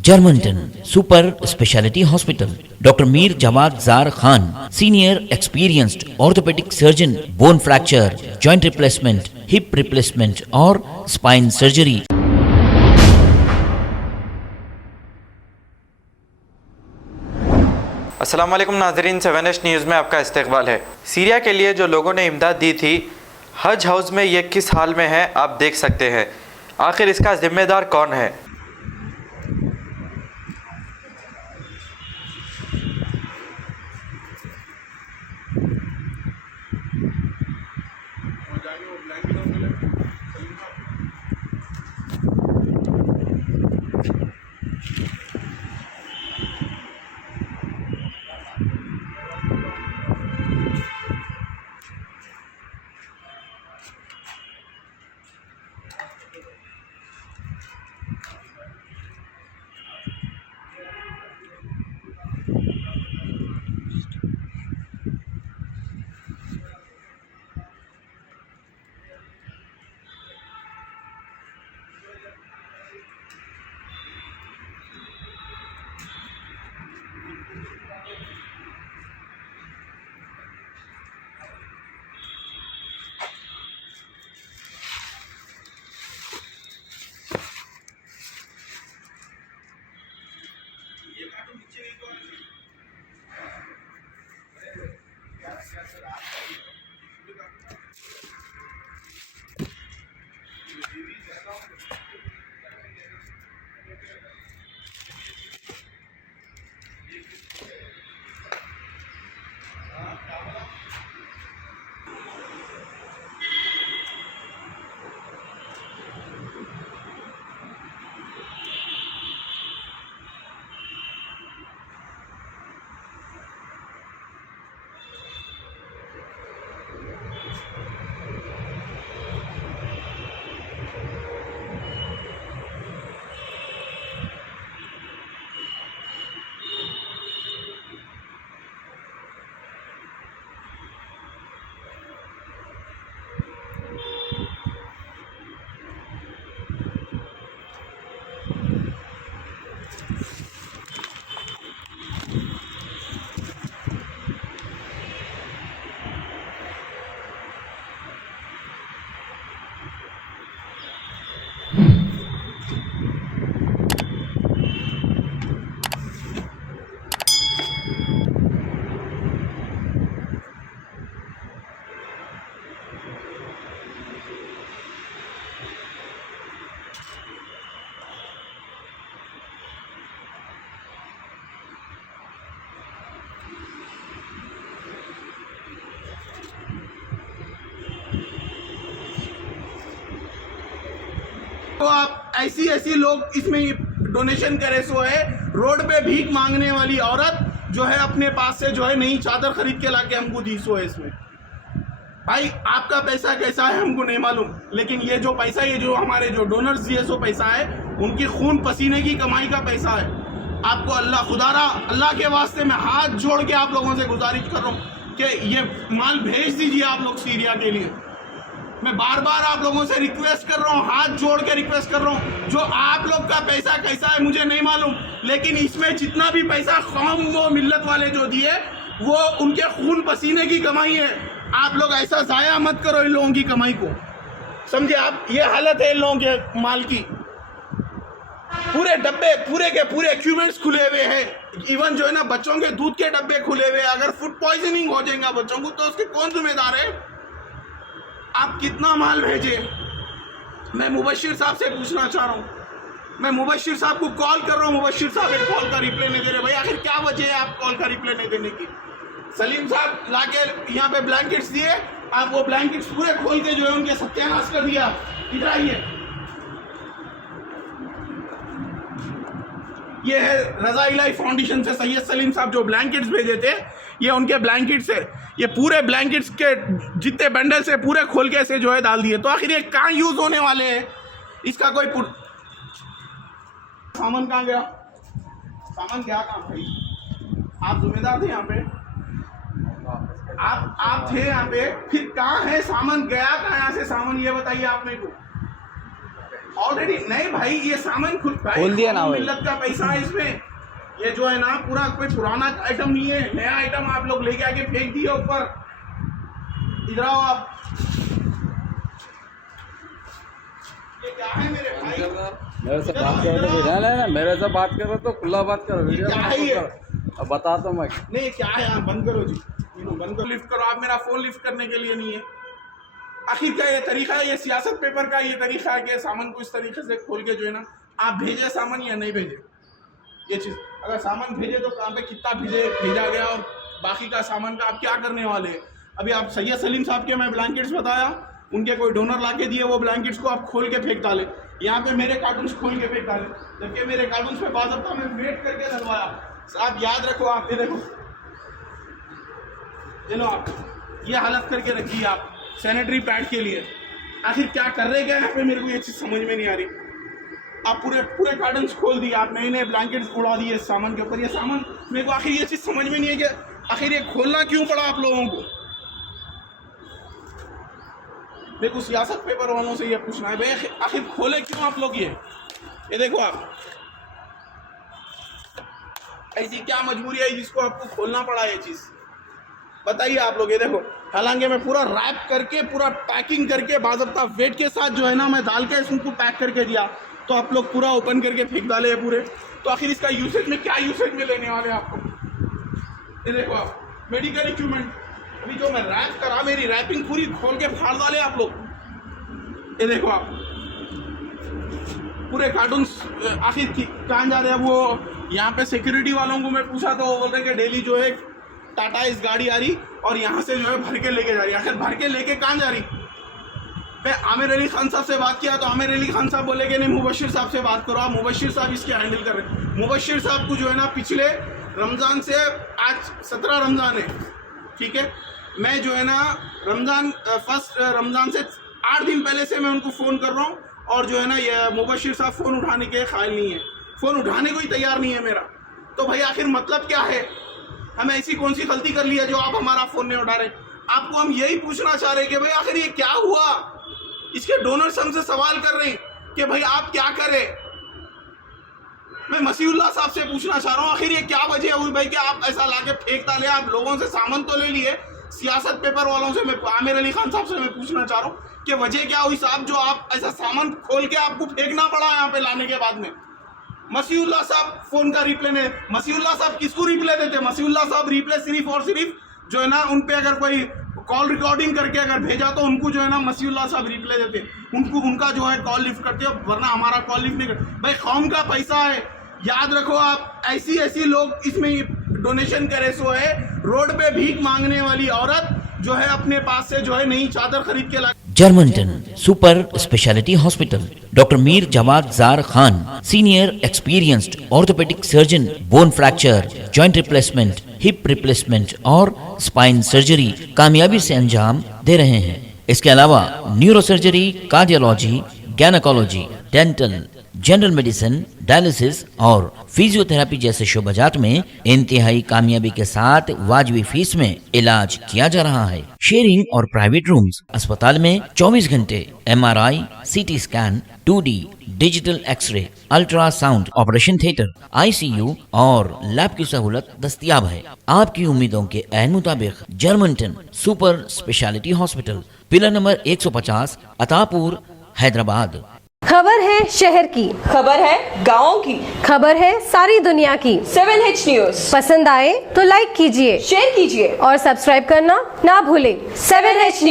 Germantown Super Speciality Hospital. Dr. Mir Jawad Zar Khan, senior experienced orthopedic surgeon, bone fracture, joint replacement, hip replacement और spine surgery. अस्सलाम वालेकुम नाज़रीन, 7H news में आपका इस्तकबाल है। सीरिया के लिए जो लोगों ने इमदाद दी थी, हज हाउस में ये किस हाल में है आप देख सकते हैं। आखिर इसका ज़िम्मेदार कौन है? तो आप ऐसी लोग इसमें डोनेशन करे सो है। रोड पे भीख मांगने वाली औरत जो है अपने पास से जो है नई चादर खरीद के लाके हमको दी सो है। इसमें भाई आपका पैसा कैसा है हमको नहीं मालूम, लेकिन ये जो पैसा, ये जो हमारे जो डोनर्स दिए सो पैसा है, उनकी खून पसीने की कमाई का पैसा है। आपको अल्लाह खुदारा, अल्लाह के वास्ते मैं हाथ जोड़ के आप लोगों से गुजारिश कर रहा हूँ कि ये माल भेज दीजिए आप लोग सीरिया के लिए। मैं बार बार आप लोगों से रिक्वेस्ट कर रहा हूँ, हाथ जोड़ के रिक्वेस्ट कर रहा हूँ। जो आप लोग का पैसा कैसा है मुझे नहीं मालूम, लेकिन इसमें जितना भी पैसा कौम वो मिल्लत वाले जो दिए वो उनके खून पसीने की कमाई है। आप लोग ऐसा जाया मत करो इन लोगों की कमाई को, समझे आप। ये हालत है इन लोगों के माल की। पूरे डब्बे पूरे के पूरे इक्विपमेंट्स खुले हुए हैं। इवन जो है ना बच्चों के दूध के डब्बे खुले हुए। अगर फूड पॉइजनिंग हो जाएगा बच्चों को तो उसके कौन जिम्मेदार है? आप कितना माल भेजे? मैं मुबशिर साहब से पूछना चाह रहा हूँ। मैं मुबशिर साहब को कॉल कर रहा हूँ, मुबशिर साहब एक कॉल का रिप्लाई नहीं दे रहे। भाई आखिर क्या वजह है आप कॉल का रिप्लाई नहीं देने की? सलीम साहब लाके यहाँ पे ब्लैंकेट्स दिए, आप वो ब्लैंकेट्स पूरे खोल के जो है उनके सत्यानाश कर दिया। इधर आइए, ये है रजा इलाही फाउंडेशन से सैयद सलीम साहब जो ब्लैंकेट्स भेजे थे, ये उनके ब्लैंकेट्स है। ये पूरे ब्लैंकेट्स के जितने बंडल से पूरे खोल के से जो है डाल दिए। तो आखिर ये कहाँ यूज होने वाले हैं? इसका कोई सामान कहाँ गया? सामान गया कहाँ भाई? आप जिम्मेदार थे यहाँ पे, आप थे यहाँ पे, फिर कहाँ है सामान? गया कहाँ यहाँ से सामान, ये बताइए आप मेरे को। ऑलरेडी नहीं भाई, ये सामान खुद खोल दिया ना भाई। मिल्लत का पैसा है इसमें। ये जो है ना पूरा कोई पुराना आइटम नहीं है, नया आइटम आप लोग लेके आके फेंक दिए ऊपर। इधर आओ आप। ये क्या है मेरे भाई? मेरे से बात कर रहे हो ना, मेरे से बात कर रहे तो खुला बात करो, वीडियो क्या है ये? अब बता तो मैं। नहीं क्या है, आप बंद करो जी, बंद करो, लिफ्ट करो। आप मेरा फोन लिफ्ट करने के लिए नहीं है। आखिर क्या ये तरीका है, ये सियासत पेपर का ये तरीका है कि सामान को इस तरीके से खोल के जो है ना आप भेजे सामान या नहीं भेजे। ये चीज़ अगर सामान भेजे तो कहाँ पे कितना भेजा गया और बाकी का सामान का आप क्या करने वाले हैं। अभी आप सैयद सलीम साहब के मैं ब्लैंकेट्स बताया, उनके कोई डोनर ला के दिए, वो ब्लैंकेट्स को आप खोल के फेंक डाले। यहाँ पे मेरे कार्टून्स खोल के फेंक डाले, जबकि मेरे कार्टून्स पे बाज़ाब्ता में वेट करके डलवाया। आप याद रखो, आप ये देखो, चलो आप ये हालत करके रखिए आप सैनिटरी पैड के लिए। आखिर क्या कर रहे क्या यहाँ पे, मेरे को ये चीज़ समझ में नहीं आ रही। आप पूरे कार्टन्स खोल दिए, आप नए नए ब्लैंकेट्स उड़ा दिए इस सामान के ऊपर। ये सामान मेरे को आखिर ये चीज़ समझ में नहीं है कि आखिर ये खोलना क्यों पड़ा आप लोगों को। देखो सियासत पेपर वालों से ये पूछना है भाई, आखिर खोले क्यों आप लोग ये देखो आप, ऐसी क्या मजबूरी है जिसको आपको खोलना पड़ा ये चीज़, बताइए आप लोग। ये देखो, हालांकि मैं पूरा रैप करके पूरा पैकिंग करके बाज़ाब्ता वेट के साथ जो है ना मैं डाल के इसको पैक करके दिया, तो आप लोग पूरा ओपन करके फेंक डाले हैं पूरे। तो आखिर इसका यूसेज में क्या यूसेज में लेने वाले आपको। ये देखो आप मेडिकल इक्विपमेंट, अभी जो मैं रैप करा मेरी रैपिंग पूरी खोल के फाड़ डाले आप लोग। ये देखो आप पूरे कार्टून्स आखिर कहाँ जा रहे हैं। वो यहाँ पे सिक्योरिटी वालों को मैं पूछा तो वो बोल रहे कि डेली जो है टाटा इस गाड़ी आ रही और यहाँ से जो है भर के लेके जा रही। आखिर भर के लेके कहाँ जा रही। मैं आमिर अली खान साहब से बात किया तो आमिर अली खान साहब बोले कि नहीं मुबशिर साहब से बात करो। आप मुबशिर साहब इसके हैंडल कर रहे हैं। मुबशिर साहब को जो है ना पिछले रमज़ान से आज 17 रमज़ान है, ठीक है। मैं जो है ना फर्स्ट रमज़ान से 8 दिन पहले से मैं उनको फ़ोन कर रहा हूँ और जो है ना ये मुबशिर साहब फ़ोन उठाने के ख़ायल नहीं है, फ़ोन उठाने को ही तैयार नहीं है मेरा। तो भाई आखिर मतलब क्या है, हमें ऐसी कौन सी गलती कर ली है जो आप हमारा फ़ोन नहीं उठा रहे। आपको हम यही पूछना चाह रहे हैं कि भाई आखिर ये क्या हुआ। इसके डोनर्स हमसे सवाल कर रहे हैं कि भाई आप क्या करें। मैं मसीहुल्लाह साहब से पूछना चाह रहा हूँ आखिर ये क्या वजह हुई भाई कि आप ऐसा लाके फेंक डाले। आप लोगों से सामान तो ले लिए, सियासत पेपर वालों से मैं आमिर अली खान साहब से मैं पूछना चाह रहा हूँ कि वजह क्या हुई साहब जो आप ऐसा सामान खोल के आपको फेंकना पड़ा यहाँ पे लाने के बाद में। मसीहुल्लाह साहब फोन का रिप्ले ने, मसीहुल्लाह साहब किसको रिप्ले देते। मसीहुल्लाह साहब रिप्ले सिर्फ और सिर्फ जो है ना उन पे अगर कोई कॉल रिकॉर्डिंग करके अगर भेजा तो उनको जो है ना मसीहुल्लाह साहब रिप्ले देते, उनको उनका जो है कॉल लिफ्ट करते, वरना हमारा कॉल लिफ्ट नहीं करते। भाई कौम का पैसा है, याद रखो आप। ऐसी लोग इसमें डोनेशन करे सो है। रोड पे भीख मांगने वाली औरत जो है अपने पास से जो है नई चादर खरीद के ला। जर्मनटन super speciality hospital, doctor Mir जमात जार Khan, senior experienced orthopaedic surgeon, bone fracture, joint replacement, hip replacement और स्पाइन सर्जरी कामयाबी से अंजाम दे रहे हैं। इसके अलावा neuro surgery, cardiology, gynaecology, dental, general medicine, dialysis और फिजियोथेरेपी जैसे शोबाजात में इंतहाई कामयाबी के साथ वाजिबी फीस में इलाज किया जा रहा है। शेयरिंग और प्राइवेट रूम्स, अस्पताल में 24 घंटे MRI, CT scan, 2D digital x-ray, ultrasound, operation theatre, ICU और लैब की सहूलत दस्तयाब है। आपकी उम्मीदों के ऐन मुताबिक जर्मनटन super speciality hospital, pillar number 150, Attapur, Hyderabad. खबर है शहर की, खबर है गाँव की, खबर है सारी दुनिया की। 7H न्यूज पसंद आए तो लाइक कीजिए, शेयर कीजिए और सब्सक्राइब करना ना भूलें। 7H news.